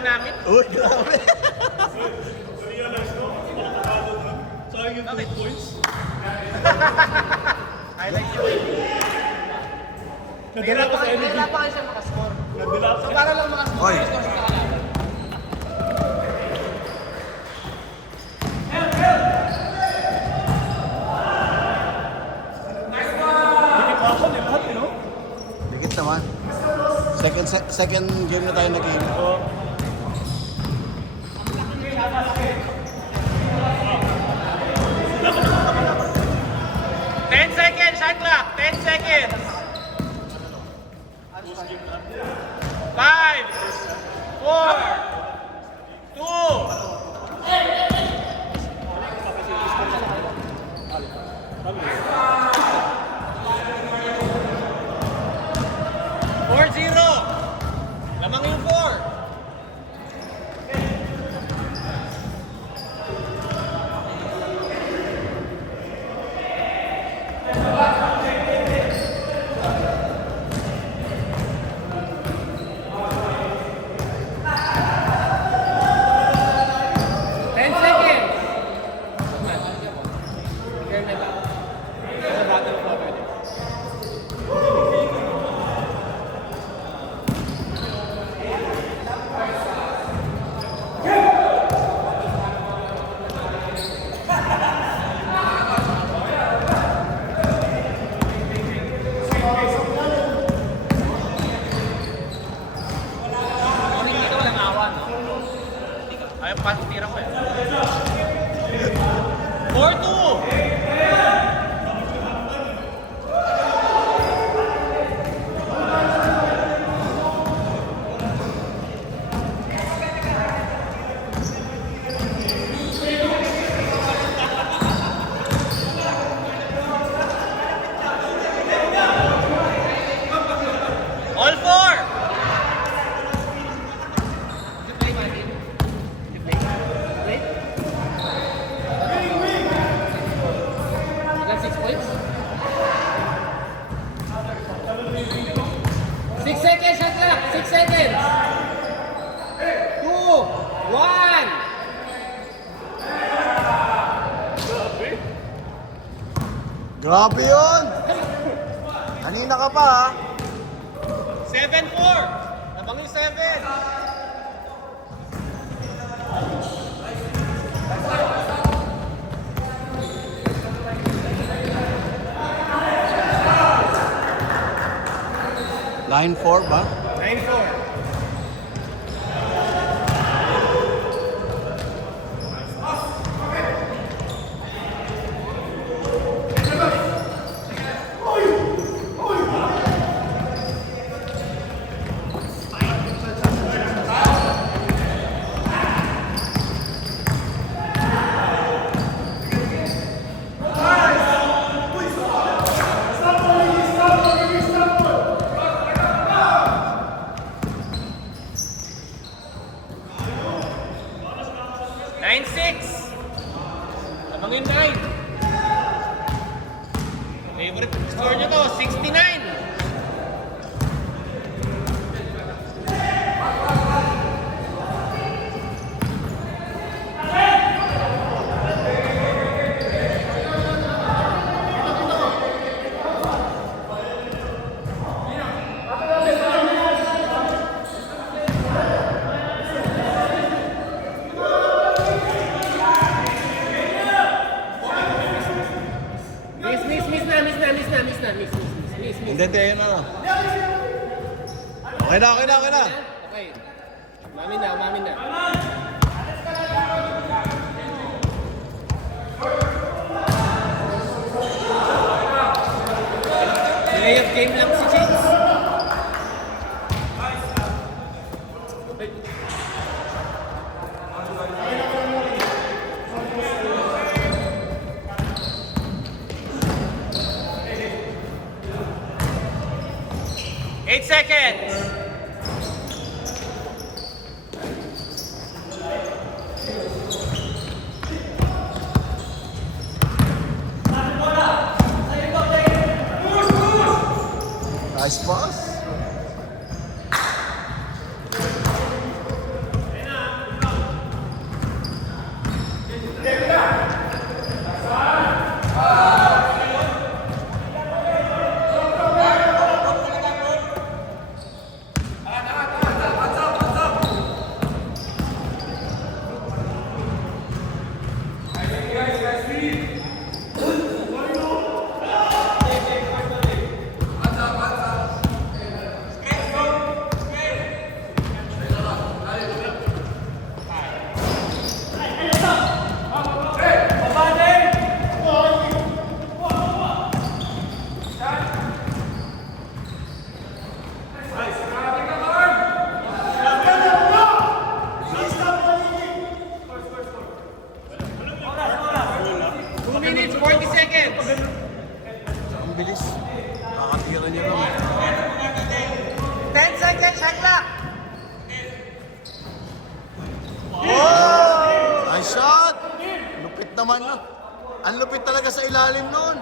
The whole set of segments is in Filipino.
kalaban namin. Uy, grabe. Sayang yung 2 points. Highlight yun. Nadala pa sa energy. Nahirapan kayo siya makascore. Nadala pa So sa para lang makascore, Oy. score sa kalaban. Dikit eh, lahat, no? Dikit naman. Second game na tayo nag-game. Ten seconds, shot clock. 10 seconds. 5, 4, 2, 4-0. Lamang yung 4. Ayaw pa tirang ko yan. 4-2. All 4. Ilan 6 points? 6 seconds, shot clock. 6 seconds. 2, 1. Grabe yun! Kanina ka pa ha. 7-4. Lamang yung 7. Line 4 ba? 9-4. Lamang yung 9. Favorite score nyo to, 69. Miss. Hindi, ayun na. Okay na. Okay. Umamin na. Delay of game lang si James. Eight seconds. Nice pass. naman no. Ang lupit talaga sa ilalim nun.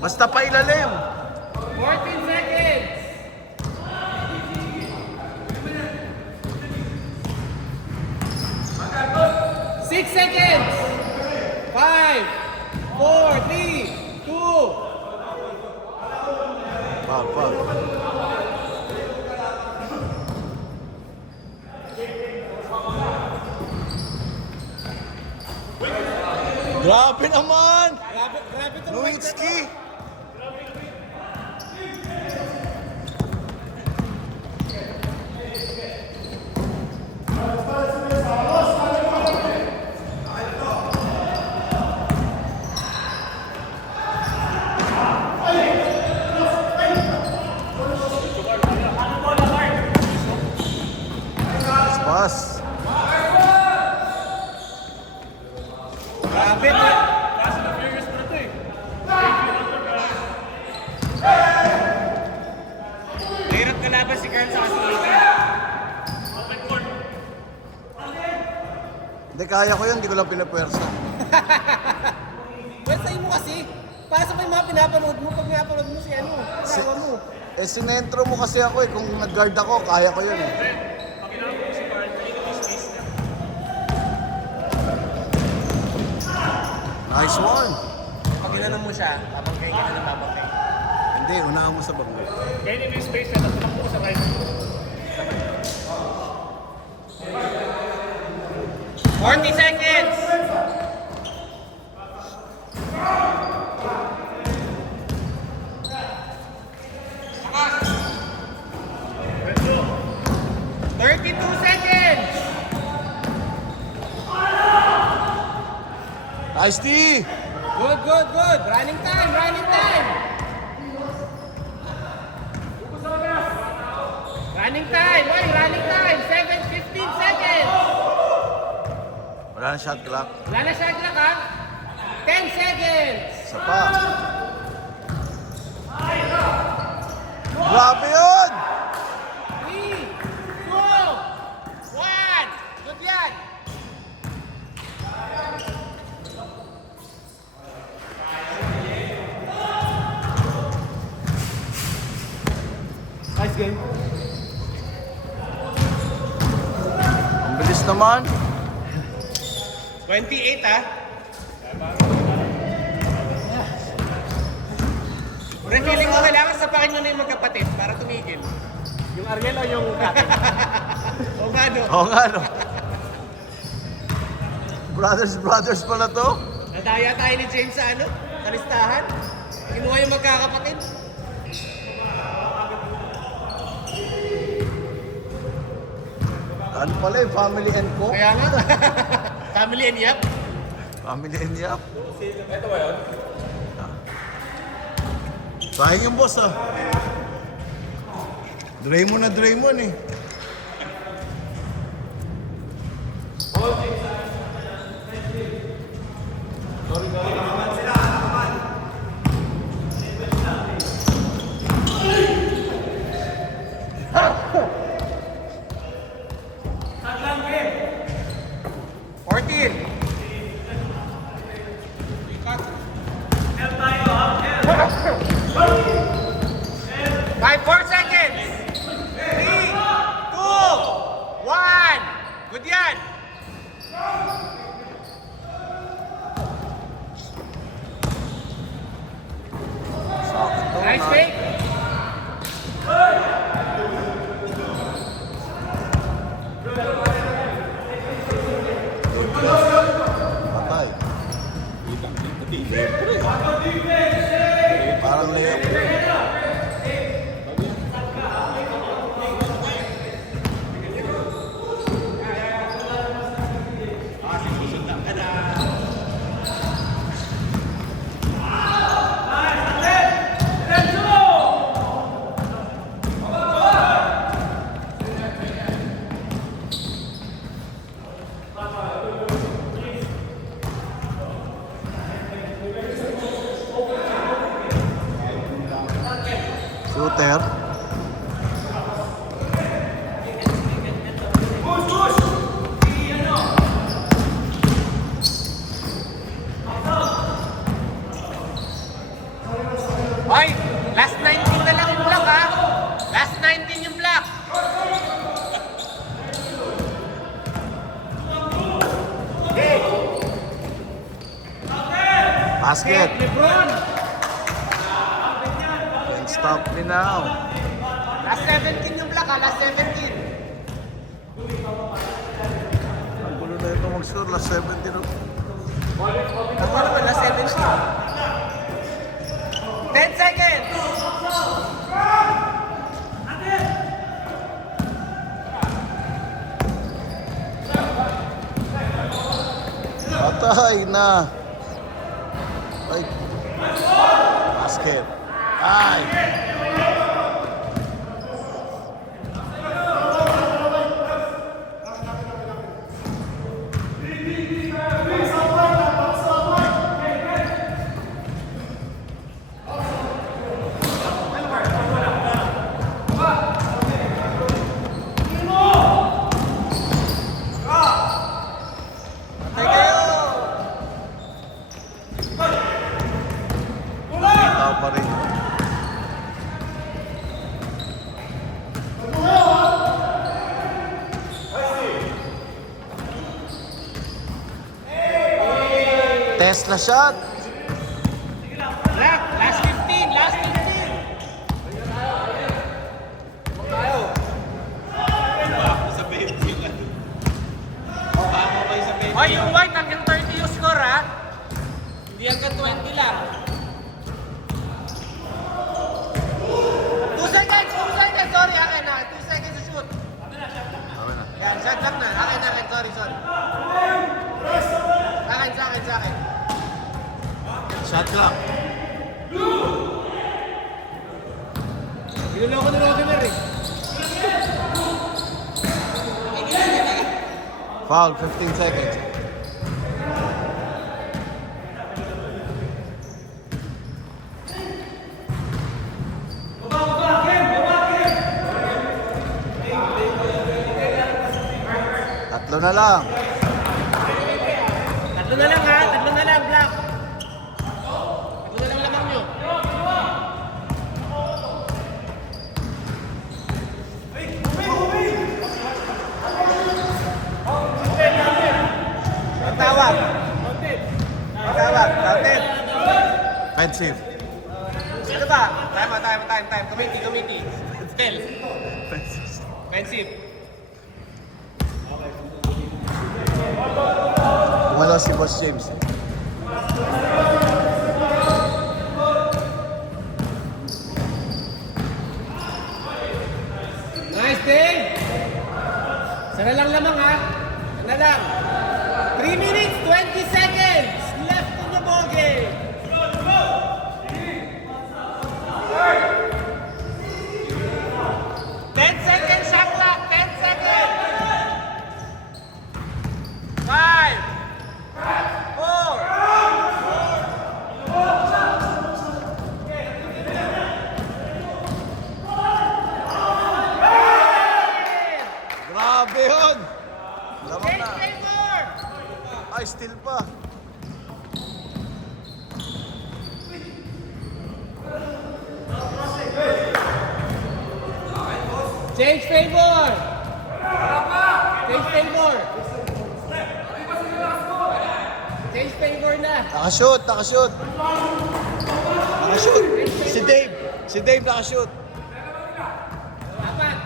Basta pa ilalim. 14 seconds. 6 seconds. 5, 4, 3, 2. Pag. Grabe naman! Grabe to. Nowitzki! Pas. Grabe to. Fast and the Furious pa na to eh. Mahirap kalaban si Carl sa kasi Hindi, kaya ko yun. Hindi ko lang pinapwersa. Well, sa'yo mo kasi. Para sa may mga pinapanood mo, pag pinapanood mo si ano, asawa mo. Sinentro mo kasi ako eh. Kung nag-guard ako, kaya ko yun eh. Pag inarap ko si Carl, nalito yung space niya. Nice one. Pag ginanong mo siya, babangkay ka na ng babangkay. Hindi, unahan mo sa bangko. Kaya yun yung space niya, tapos tumakbo ko sa right. 40 seconds! seconds! Nice D! Good. Running time. Running time. 15 seconds. Wala na shot clock. Wala na shot clock ha. 10 seconds. Isa pa. Grabe yun! 3, 2, 1. Good yan. Nice game. Ang bilis naman. 28 ah. Pero feeling ko kailangan sapakin nyo na yung magkapatid para tumigil. Yung Ariel o yung Kaki? O nga no? Oo nga no. Brothers pala to. Nadaya tayo ni James sa ano? Sa listahan. Kinuha yung magkakapatid. Ano pala eh, family and co? Kaya nga. Family and yap. Family and yap. Ito ba yun? Sayang yung boss ah. Draymond eh. Five, 4 seconds. 3, Basket. Lebron. Can't stop me now. Last 17 yung black ha, last 17. Ang gulo na ito mag-score. Last 17. oh. Tama naman, last 17. 10 seconds. Patay na. Ay. Basket. Ay. Patay kayo. Tao pa rin. Tesla shot. Black, last 15, last 15. Hoy, yung white hanggang 30 yung score ha. Hindi hanggang 20 lang. 2 seconds, 2 seconds. Sorry, akin na. 2 seconds to shoot. Yan, shot lang na. Akin. Sorry. Sa akin. Shot clock. Ginulong ko ni Rogener eh. Foul, 15 seconds. Tatlo na lang. Tatlo na lang ha. Tatlo na lang, Black. Tatlo na lang lamang nyo. Ang tawag. Counted. Offensive. Ano ba? Time. Committee. Still. Offensive. Wala si Boss James. Nice, Dave! Sana lang lamang ha. Sana lang. 3 minutes, 20 seconds left in the ball game. Ten seconds, shot clock. 10 seconds. 5, 4, Grabe yun! Lamang na. favor. Ay, still pa. Change favor. Change favor na. Nakashoot. Si Dave nakashoot. Apat.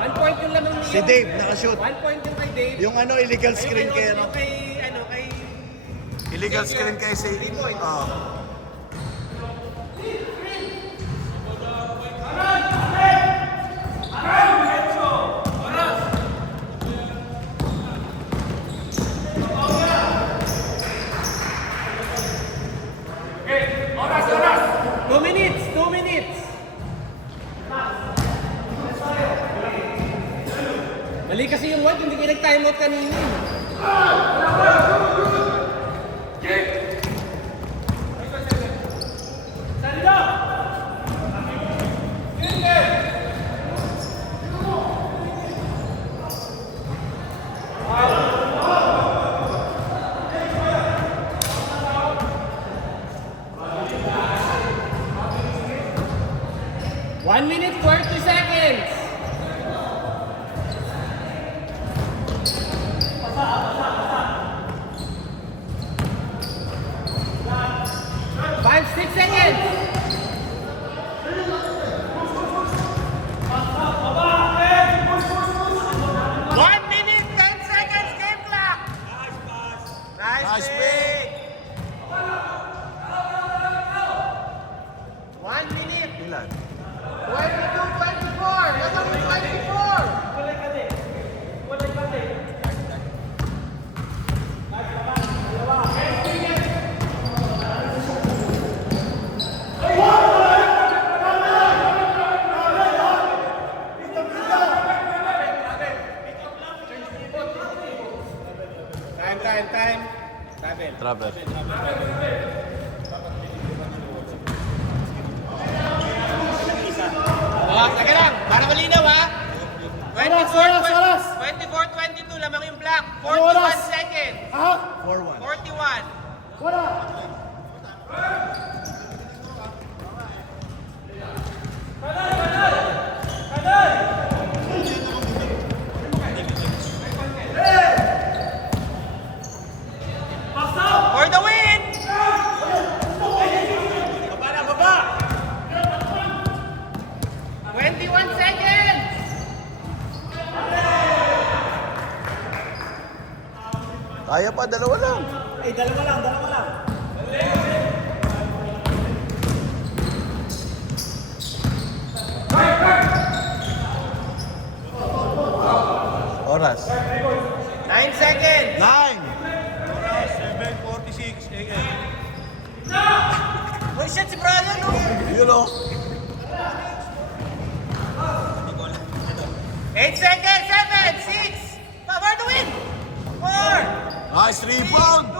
1 point yung lamang niya. Si Dave nakashoot. 1 point yung kay Dave. Yung ano, illegal screen kay ano. Yung kay Illegal screen kay si... 3 points. Two minutes. Mali kasi yung white, hindi kayo nag-timeout kanina. One minute, 40 seconds. Trapper. Oh, taga lang. Para malinaw ha. 24-22 lamang yung black. Ano 41 oras? seconds. 4-1. 41. For the win! Baba na, baba! 21 seconds! Kaya pa, dalawa lang. dalawa lang. Oras. 9 seconds! 9. 7:46 a.m. Uy, shit si Brian, no? Yun o. 8 seconds! 7, 6, for the win! 4, Nice rebound.